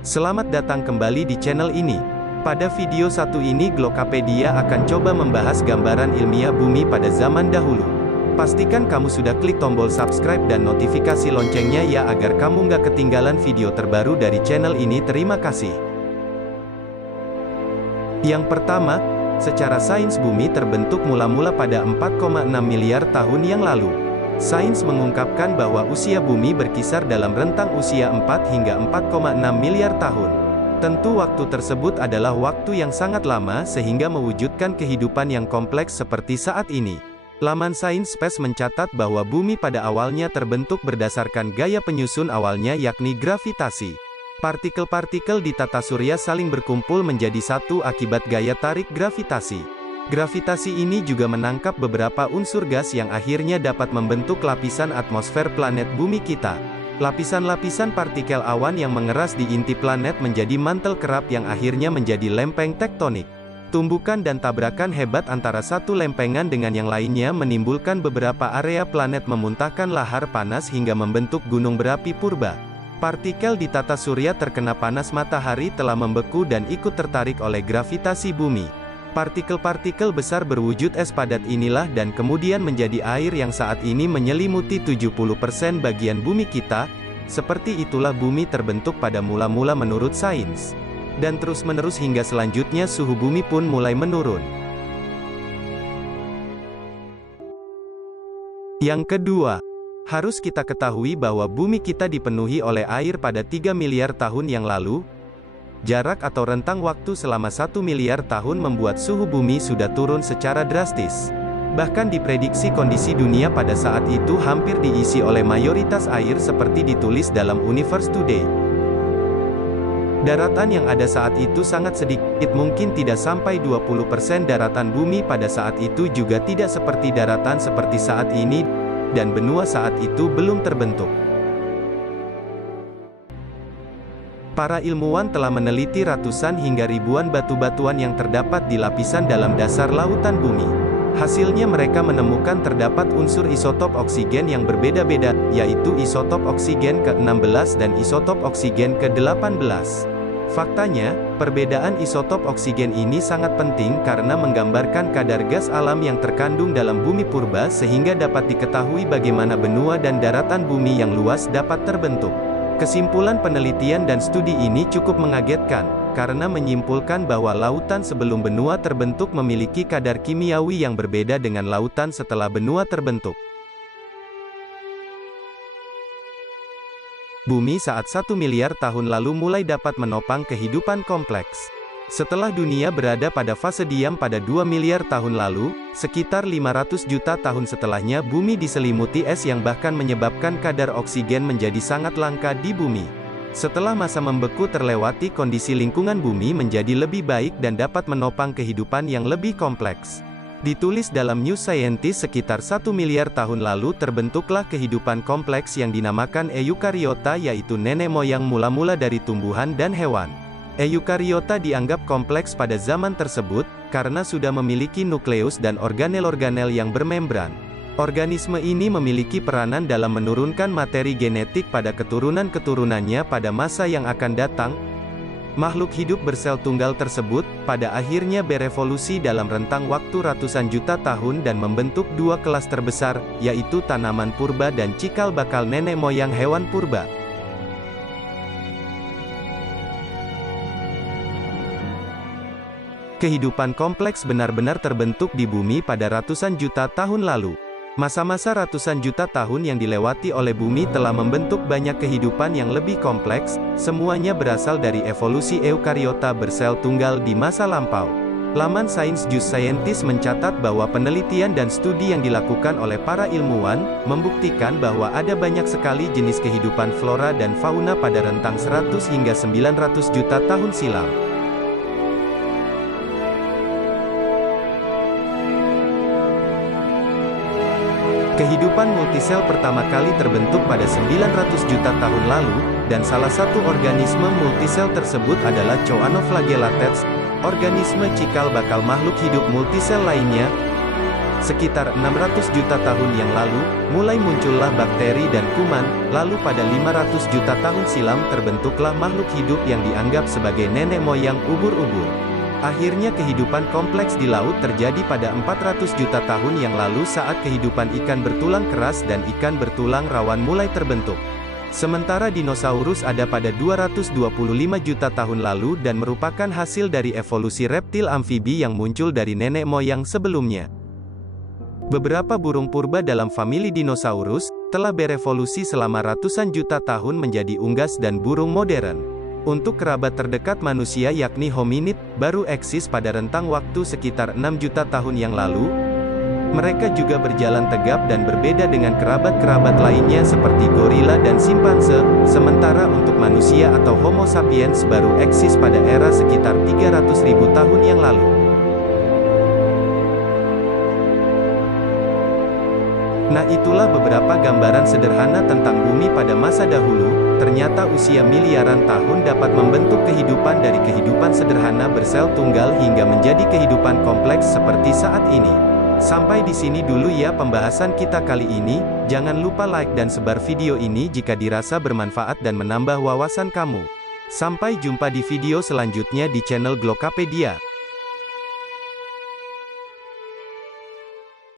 Selamat datang kembali di channel ini. Pada video satu ini Glokapedia akan coba membahas gambaran ilmiah bumi pada zaman dahulu. Pastikan kamu sudah klik tombol subscribe dan notifikasi loncengnya ya agar kamu nggak ketinggalan video terbaru dari channel ini. Terima kasih. Yang pertama, secara sains bumi terbentuk mula-mula pada 4,6 miliar tahun yang lalu. Sains mengungkapkan bahwa usia bumi berkisar dalam rentang usia 4 hingga 4,6 miliar tahun. Tentu waktu tersebut adalah waktu yang sangat lama sehingga mewujudkan kehidupan yang kompleks seperti saat ini. Laman Sains Space mencatat bahwa bumi pada awalnya terbentuk berdasarkan gaya penyusun awalnya yakni gravitasi. Partikel-partikel di tata surya saling berkumpul menjadi satu akibat gaya tarik gravitasi. Gravitasi ini juga menangkap beberapa unsur gas yang akhirnya dapat membentuk lapisan atmosfer planet bumi kita. Lapisan-lapisan partikel awan yang mengeras di inti planet menjadi mantel kerap yang akhirnya menjadi lempeng tektonik. Tumbukan dan tabrakan hebat antara satu lempengan dengan yang lainnya menimbulkan beberapa area planet memuntahkan lahar panas hingga membentuk gunung berapi purba. Partikel di tata surya terkena panas matahari telah membeku dan ikut tertarik oleh gravitasi bumi. Partikel-partikel besar berwujud es padat inilah dan kemudian menjadi air yang saat ini menyelimuti 70% bagian bumi kita. Seperti itulah bumi terbentuk pada mula-mula menurut sains. Dan terus-menerus hingga selanjutnya suhu bumi pun mulai menurun. Yang kedua, harus kita ketahui bahwa bumi kita dipenuhi oleh air pada 3 miliar tahun yang lalu. Jarak atau rentang waktu selama 1 miliar tahun membuat suhu bumi sudah turun secara drastis. Bahkan diprediksi kondisi dunia pada saat itu hampir diisi oleh mayoritas air seperti ditulis dalam Universe Today. Daratan yang ada saat itu sangat sedikit, mungkin tidak sampai 20% daratan bumi pada saat itu juga tidak seperti daratan seperti saat ini, dan benua saat itu belum terbentuk. Para ilmuwan telah meneliti ratusan hingga ribuan batu-batuan yang terdapat di lapisan dalam dasar lautan bumi. Hasilnya mereka menemukan terdapat unsur isotop oksigen yang berbeda-beda, yaitu isotop oksigen ke-16 dan isotop oksigen ke-18. Faktanya, perbedaan isotop oksigen ini sangat penting karena menggambarkan kadar gas alam yang terkandung dalam bumi purba sehingga dapat diketahui bagaimana benua dan daratan bumi yang luas dapat terbentuk. Kesimpulan penelitian dan studi ini cukup mengagetkan, karena menyimpulkan bahwa lautan sebelum benua terbentuk memiliki kadar kimiawi yang berbeda dengan lautan setelah benua terbentuk. Bumi saat 1 miliar tahun lalu mulai dapat menopang kehidupan kompleks. Setelah dunia berada pada fase diam pada 2 miliar tahun lalu, sekitar 500 juta tahun setelahnya bumi diselimuti es yang bahkan menyebabkan kadar oksigen menjadi sangat langka di bumi. Setelah masa membeku terlewati, kondisi lingkungan bumi menjadi lebih baik dan dapat menopang kehidupan yang lebih kompleks. Ditulis dalam New Scientist sekitar 1 miliar tahun lalu terbentuklah kehidupan kompleks yang dinamakan Eukariota, yaitu nenek moyang mula-mula dari tumbuhan dan hewan. Eukariota dianggap kompleks pada zaman tersebut, karena sudah memiliki nukleus dan organel-organel yang bermembran. Organisme ini memiliki peranan dalam menurunkan materi genetik pada keturunan-keturunannya pada masa yang akan datang. Makhluk hidup bersel tunggal tersebut, pada akhirnya berevolusi dalam rentang waktu ratusan juta tahun dan membentuk dua kelas terbesar, yaitu tanaman purba dan cikal bakal nenek moyang hewan purba. Kehidupan kompleks benar-benar terbentuk di bumi pada ratusan juta tahun lalu. Masa-masa ratusan juta tahun yang dilewati oleh bumi telah membentuk banyak kehidupan yang lebih kompleks, semuanya berasal dari evolusi eukariota bersel tunggal di masa lampau. Laman Science Just Scientist mencatat bahwa penelitian dan studi yang dilakukan oleh para ilmuwan, membuktikan bahwa ada banyak sekali jenis kehidupan flora dan fauna pada rentang 100 hingga 900 juta tahun silam. Kehidupan multisel pertama kali terbentuk pada 900 juta tahun lalu, dan salah satu organisme multisel tersebut adalah Choanoflagellates, organisme cikal bakal makhluk hidup multisel lainnya. Sekitar 600 juta tahun yang lalu, mulai muncullah bakteri dan kuman, lalu pada 500 juta tahun silam terbentuklah makhluk hidup yang dianggap sebagai nenek moyang ubur-ubur. Akhirnya kehidupan kompleks di laut terjadi pada 400 juta tahun yang lalu saat kehidupan ikan bertulang keras dan ikan bertulang rawan mulai terbentuk. Sementara dinosaurus ada pada 225 juta tahun lalu dan merupakan hasil dari evolusi reptil amfibi yang muncul dari nenek moyang sebelumnya. Beberapa burung purba dalam famili dinosaurus telah berevolusi selama ratusan juta tahun menjadi unggas dan burung modern. Untuk kerabat terdekat manusia yakni hominid, baru eksis pada rentang waktu sekitar 6 juta tahun yang lalu. Mereka juga berjalan tegap dan berbeda dengan kerabat-kerabat lainnya seperti gorila dan simpanse, sementara untuk manusia atau Homo sapiens baru eksis pada era sekitar 300.000 tahun yang lalu. Nah, itulah beberapa gambaran sederhana tentang bumi pada masa dahulu. Ternyata usia miliaran tahun dapat membentuk kehidupan dari kehidupan sederhana bersel tunggal hingga menjadi kehidupan kompleks seperti saat ini. Sampai di sini dulu ya pembahasan kita kali ini. Jangan lupa like dan sebar video ini jika dirasa bermanfaat dan menambah wawasan kamu. Sampai jumpa di video selanjutnya di channel Glokapedia.